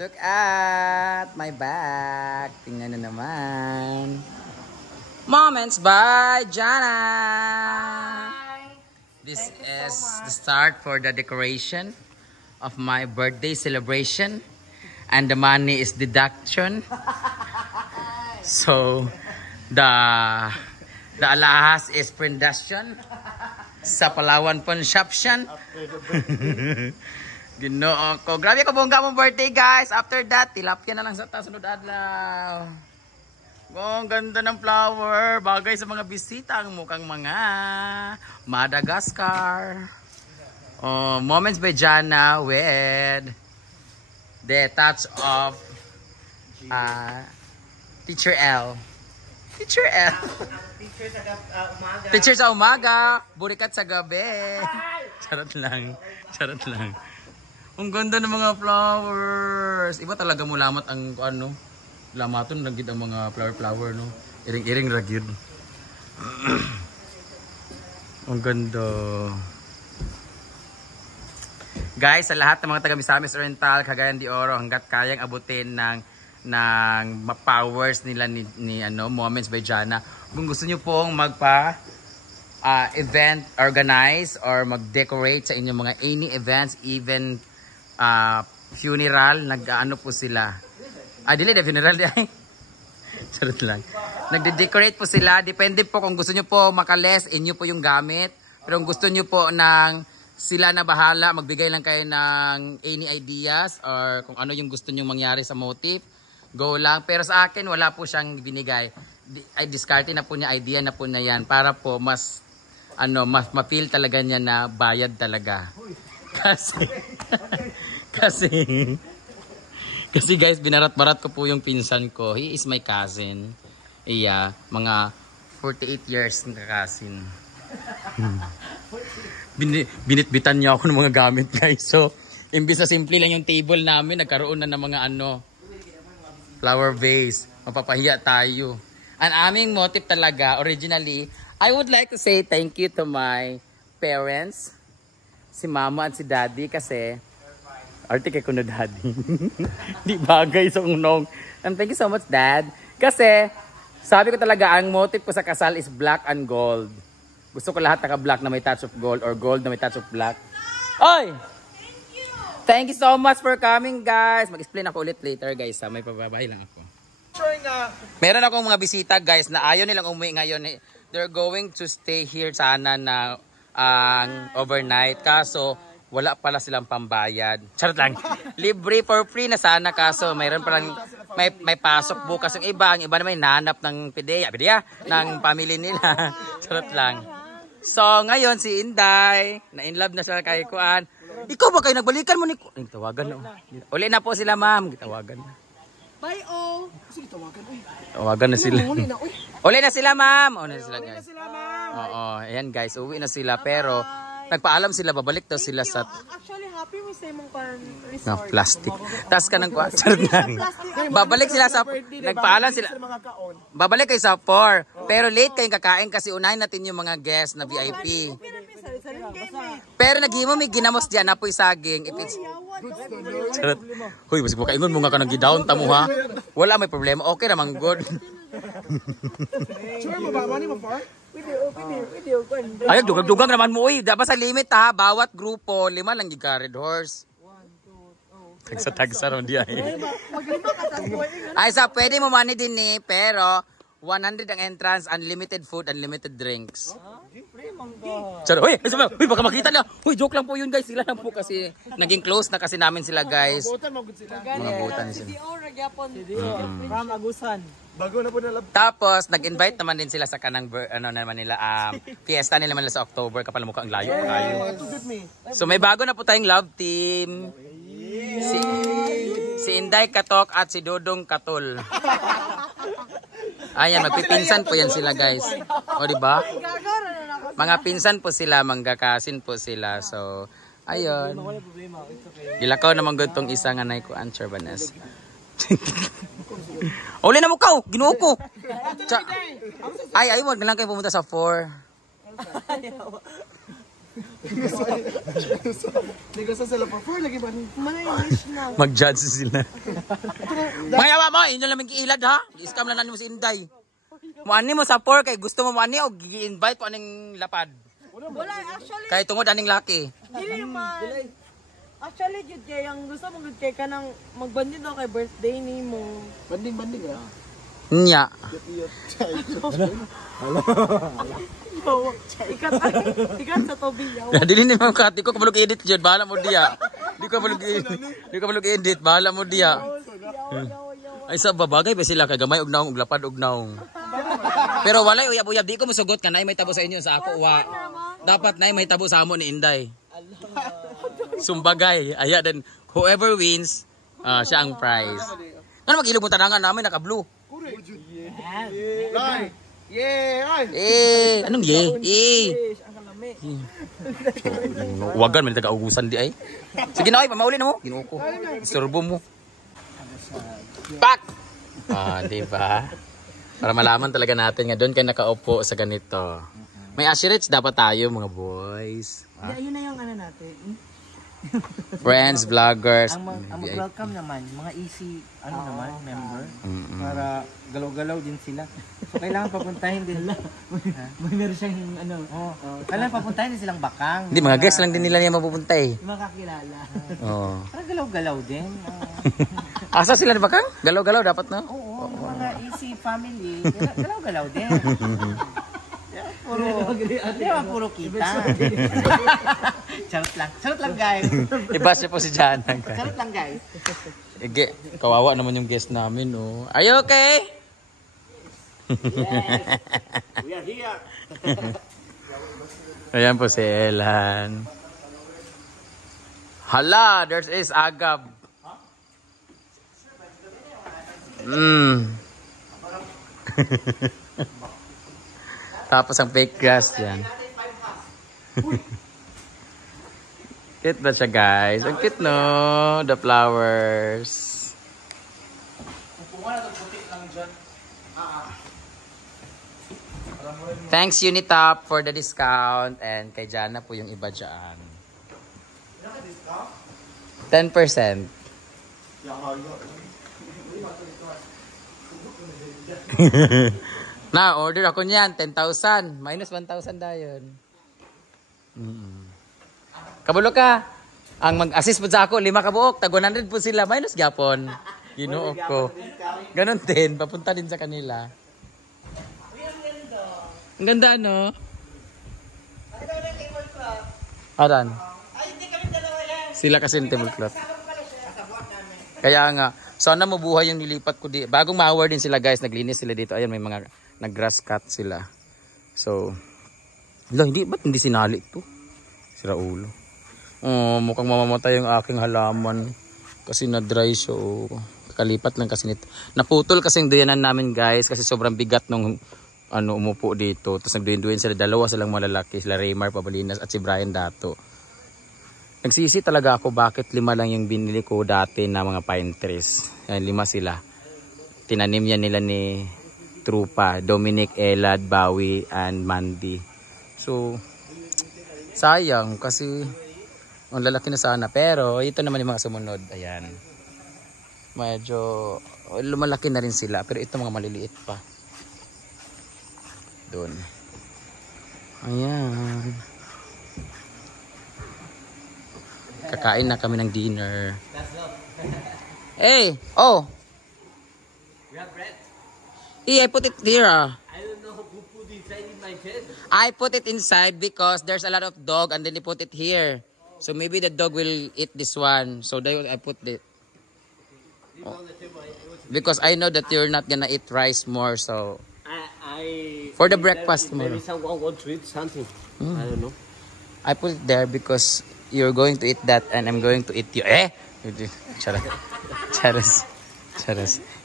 Look at my back. Tingnan na naman. Moments by Jana. This is the start for the decoration of my birthday celebration. And the money is deduction. So, the alahas is prendasyon. Sa Palawan Consumption. Ginoo ko. Grabe ka bongga mong birthday, guys. After that, tilapia na lang sa sunod adlaw. Oh, ganda ng flower. Bagay sa mga bisita ang mukhang mga Madagascar. Oh, Moments by Jana with the touch of Teacher L. Teacher L. Teacher sa umaga. Burikat sa gabi. Charot lang. Charot lang. Ang ganda ng mga flowers. Iba talaga mo lamat ang ano. Lamaton lang gid ang mga flower no. Iring-iring ra gyud. Ang ganda. Guys, sa lahat ng mga taga Misamis Oriental, Cagayan de Oro, hangga't kayang abutin ng powers nila ni Moments by Jana. Kung gusto niyo pong magpa event organize or mag-decorate sa inyong mga any events, even funeral, nag-ano po sila. Dili na funeral di ay. Charot lang. Nagde-decorate po sila. Depende po kung gusto nyo po makales, inyo po yung gamit. Pero kung gusto nyo po ng sila na bahala, magbigay lang kayo ng any ideas or kung ano yung gusto nyo mangyari sa motif, go lang. Pero sa akin, wala po siyang binigay. Ay, discarte na po niya, idea na po na yan para po mas ma-feel talaga niya na bayad talaga. Kasi guys, binarat-barat ko po yung pinsan ko. He is my cousin. Iya, mga 48 years ng kakasin. Binitbitan niya ako ng mga gamit, guys. So, imbis na simple lang yung table namin, nagkaroon na ng mga flower vase. Mapapahiya tayo. Ang aming motive talaga, originally, I would like to say thank you to my parents, si mama at si daddy, kasi arte kay kuno daddy. Di bagay sa unong. And thank you so much, dad. Kasi sabi ko talaga ang motive ko sa kasal is black and gold. Gusto ko lahat naka-black na may touch of gold or gold na may touch of black. Oy! Thank you so much for coming, guys. Mag-explain ako ulit later, guys. May pababay lang ako. Meron akong mga bisita, guys, na ayaw nilang umuwi ngayon. They're going to stay here sana na overnight. Kaso wala pala silang pambayad. Charot lang. Libre for free na sana, kaso mayroon palang may pasok bukas yung iba. Ang iba naman nanap ng PDEA ng pamilya nila. Charot lang. So ngayon si Inday, na in love na siya kay Kuan. Ikaw ba kayo nagbalikan mo ni Kuan? Tawagan na. Uli na po sila, ma'am. Tawagan na. Bye oh. Kasi tawagan uy. Tawagan na sila. Uli na sila, ma'am. Uli na sila, guys. Uli na sila, ma'am. Oo, ayan guys, uwi na sila pero nagpaalam sila, babalik daw sila sa... Actually, happy mo sa imong resort. Na plastic. Tas ka ng kwarto lang. Babalik sila sa... Nagpaalam sila. Babalik kayo sa 4. Pero late kayong kakain kasi unahin natin yung mga guests na VIP. Pero naghimo may ginamos dyan na po'y saging. If it's... Huy, mas bukaingon mo nga ka nang gidown tamo ha. Wala may problema. Okay naman, good. Sure mo ba? Money mo for? Video. Ay, dugang naman mo, uy. Dapat sa limit ha. Bawat grupo, 5 lang giga Red Horse. 1, 2, Tagsa ron di ay. Ay, sa pwede mo money din eh. Pero, 100 ang entrance, unlimited food, unlimited drinks. Charo, uy, baka makita na. Uy, joke lang po yun, guys. Sila lang po kasi naging close na kasi namin sila, guys. Mga butan sila. From Agusan. Bago na po na love. Tapos, nag-invite naman din sila sa kanang fiesta nila man sa October. Kapal mukha ang layo. So, may bago na po tayong love team. Si Inday Katok at si Dodong Katul. Ayan, magpipinsan po yan sila, guys. O, diba? Mga pinsan po sila, manggakasin po sila. So, ayun. Gilakaw naman gantong isa nga na ko answer banas. Uli na mo ka, ginuo ko. Ay, wag na lang kayo pumunta sa 4. Hindi ko sa sila prefer lagi ba? Manay-wish na. Mag-judge sila. Mga yawa mo, inyo lang giilad ha. I-scam na nanin mo si Inday. Muani mo sa por kay gusto mo muani o gi-invite ko aning lapad. Wala, actually. Kay tungod aning laki. Dili man. Actually, jud kay ang gusto mo gud kay kanang magbanding daw kay birthday nimo. Banding ah. Nya. Ikat sa tobi yaw. Dili ni mo kati ko kabulog edit jud bahala mo diya. Di ka bulog edit bahala mo diya. Ay sa babagay ba sila kay gamay og naong og lapad og naong. Pero walay uyab-uyab di ko mosugot kanay may tabo sa inyo sa ako wa. Dapat nay may tabo sa amo ni Inday. Sumbagay. Aya then whoever wins siya ang prize. Ano mag-ilog mo tanangan namin naka-blue. Anong ye? Wagan man taga-ugusan di ay. Sige na ay pamauli na mo. Ginoo ko. Istorbo mo. Pak! Di ba? Para malaman talaga natin nga doon kayo nakaupo sa ganito. May assurance dapat tayo mga boys. Ayun na yung ano natin. Friends, vloggers. Ang welcome naman, mga easy member. Para galaw-galaw din sila. So kailangan papuntahin din. May meron siyang kailangan papuntahin din silang bakang. Hindi, mga guests lang din nila niya mapupunta eh. Makakilala. Oo. Para galaw-galaw din. Asa sila ni bakang? Galaw-galaw dapat na? Oo, mga easy family. Galaw-galaw din. Puro kita. Charot lang guys. Iba siya po si Jana. Charot lang guys. Ige, kawawa naman yung guest namin, oh. Are you okay? Yes. We are here. Ayan po si Elan. Hala, there's is agab. Tapos ang fake grass yan. Cute ba siya guys? Ang cute no? The flowers. Thanks Unitop for the discount. And kay Jana po yung iba dyan. 10%. Na, order ako niyan. 10,000. Minus 1,000 dayon. Kabulo ka. Ang mag-assist po sa ako, 5 kabuok. Tag 100 po sila. Minus gapon. Ginuok ko. Ganon din. Papunta din sa kanila. Ang ganda, no? Aran? Sila kasi yung tablecloth. Kaya nga, sana mabuhay yung nilipat ko di. Bagong ma-hour din sila guys. Naglinis sila dito. Ayan, may mga nag-grass cut sila. So, ba't hindi sinali ito? Sira ulo. Oh, mukhang mamamatay yung aking halaman. Kasi na-dry siya. Oh. Kakalipat lang kasi nito. Naputol kasi yung duyanan namin guys. Kasi sobrang bigat nung umupo dito. Tapos nagduyin-duyin sila. Dalawa silang malalaki. Sila Raymar Pabalinas at si Brian Dato. Nagsisi talaga ako bakit 5 lang yung binili ko dati na mga pine trees. Yan, 5 sila. Tinanim yan nila ni Trupa, Dominic, Elad, Bawi, and Mandy. So, sayang kasi ang lalaki na sana. Pero ito naman yung mga sumunod. Ayan. Medyo lumalaki na rin sila. Pero ito mga maliliit pa. Doon. Ayan. Kakain na kami ng dinner. Hey! Oh! We have bread. I put it here. I don't know who put it inside in my bed. I put it inside because there's a lot of dog and then they put it here. So maybe the dog will eat this one. So I put it. Oh. Because I know that you're not gonna eat rice more. So for the breakfast more. Maybe someone wants to eat something. I don't know. I put it there because you're going to eat that and I'm going to eat you. Charas.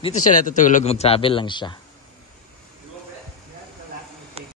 Dito siya natutulog. Mag-travel lang siya.